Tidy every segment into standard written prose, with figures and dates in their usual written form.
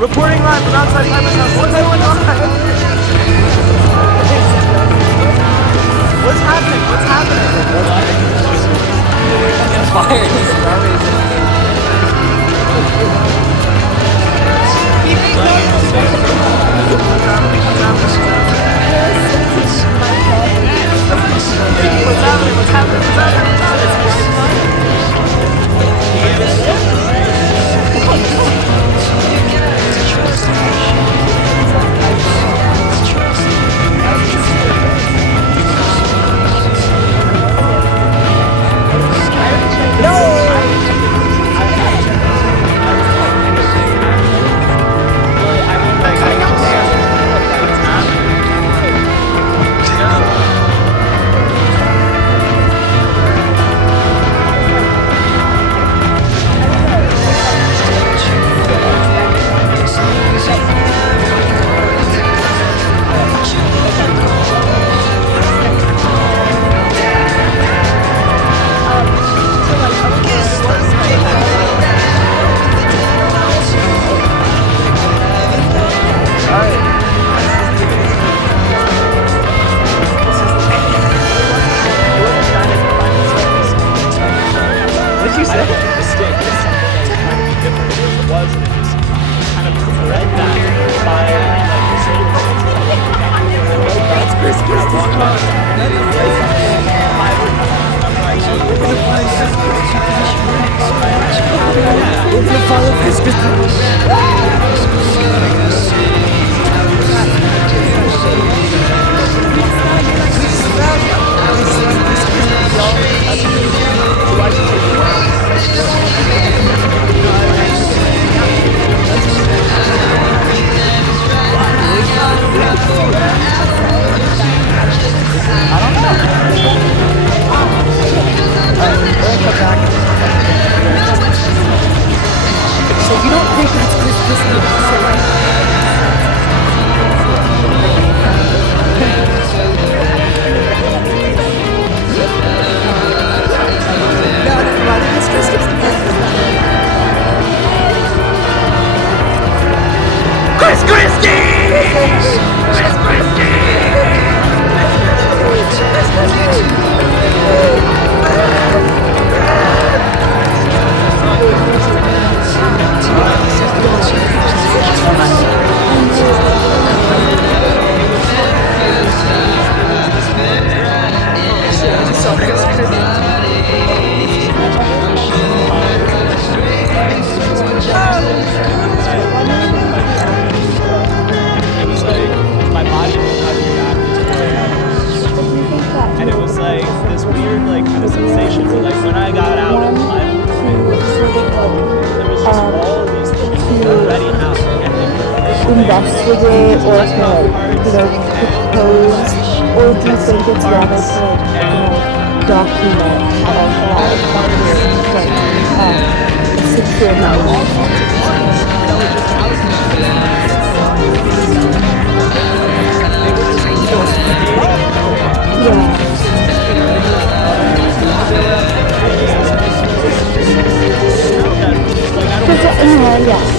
Reporting live from outside Piper's house. What's going on? What's happening? What's happening? Fire. What's investigate or to, propose, or do you think it's rather to, document how secure knowledge? Yeah.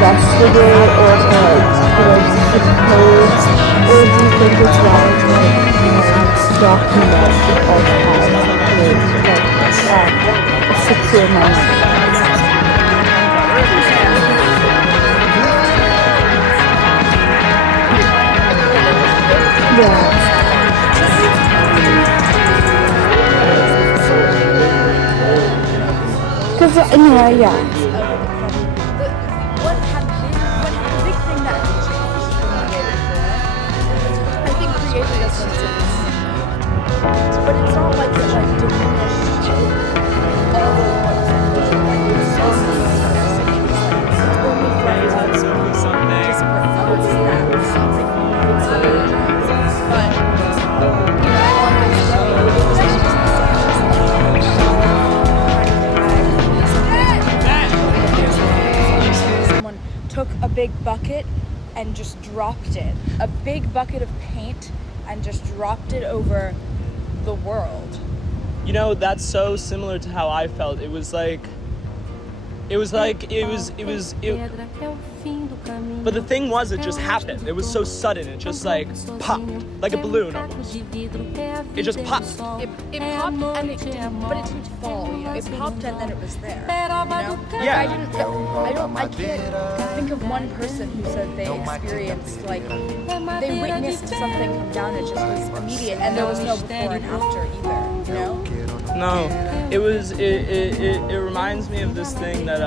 investigate or to propose, or do you think it's rather to document or have a secure memory? Yeah. Because, yeah. But it's not like it like diminished someone took a big bucket and just dropped it. A big bucket of paint and just dropped it over the world. You know, that's so similar to how I felt. It was but the thing was, it just happened. It was so sudden. It just like popped, like a balloon almost. It just popped. It popped and it didn't, but it didn't fall. You know, it popped and then it was there. You know? Yeah. I can't think of one person who said they experienced like they witnessed something come down. It just was immediate, and there was no before and after either. You know? No, it was. It reminds me of this thing that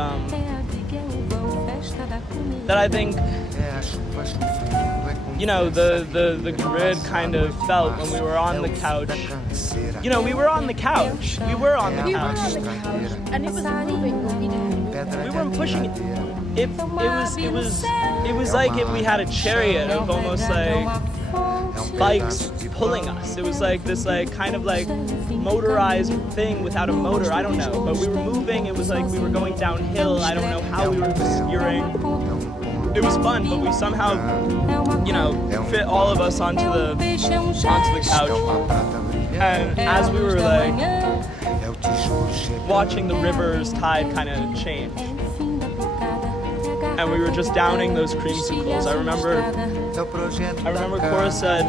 that I think, you know, the grid kind of felt when we were on the couch. You know, we were on the couch. We were on the couch. And it was moving when we didn't move. We weren't pushing it. It was like if we had a chariot of almost like bikes pulling us. It was like this like kind of like motorized thing without a motor. I don't know, but we were moving. It was like we were going downhill. I don't know how we were steering. It was fun, but we somehow, you know, fit all of us onto the couch. And as we were like watching the river's tide kind of change, and we were just downing those creamsicles. I remember Cora said,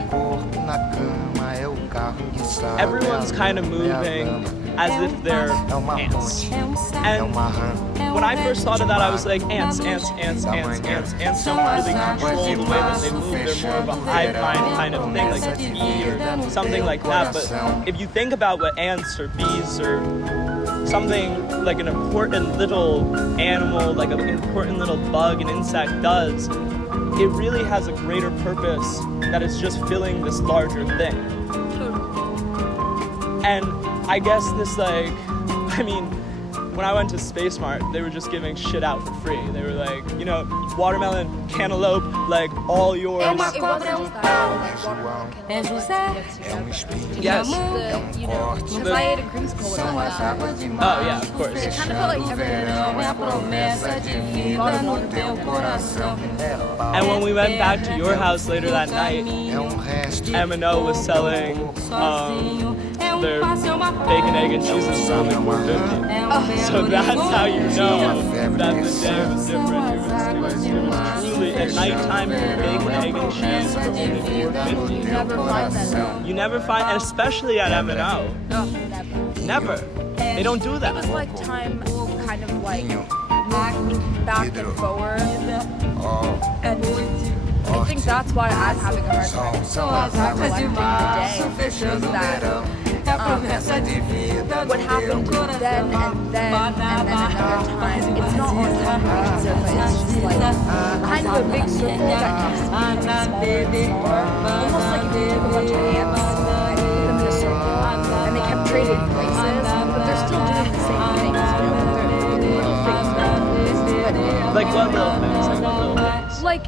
everyone's kind of moving as if they're ants. And when I first thought of that, I was like, ants don't really control the way that they move. They're more of a hive mind kind of thing, like a bee or something like that. But if you think about what ants or bees or something like an important little animal, like an important little bug, an insect does, it really has a greater purpose that is just filling this larger thing. And I guess this like, I mean, when I went to Space Mart, they were just giving shit out for free. They were like, you know, watermelon, cantaloupe, like all yours. It wasn't just that, like watermelon, cantaloupe, Yes. you know, because I ate a creamsicle with that last time. Oh yeah, of course. It kind of felt like everything And when we went back to your house later that night, M&O was selling their bacon, egg, and cheese and for only $4.50. So that's how you know that the day was different. It was truly at nighttime bacon, egg, and cheese for only $4.50. You never find that. You never find, and especially at M&O. Never. They don't do that. It was like time kind of like moved back and forward. And I think that's why I'm having a hard time recollecting the day. Is that what happened then and then another time. It's not on time, but it's just like kind of a big circle that keeps moving smaller and smaller. Almost like if you took a bunch of ants and put them in a circle and they kept trading places, but they're still doing the same things, you know, but they're little things. Like what little things? Like what little things? Like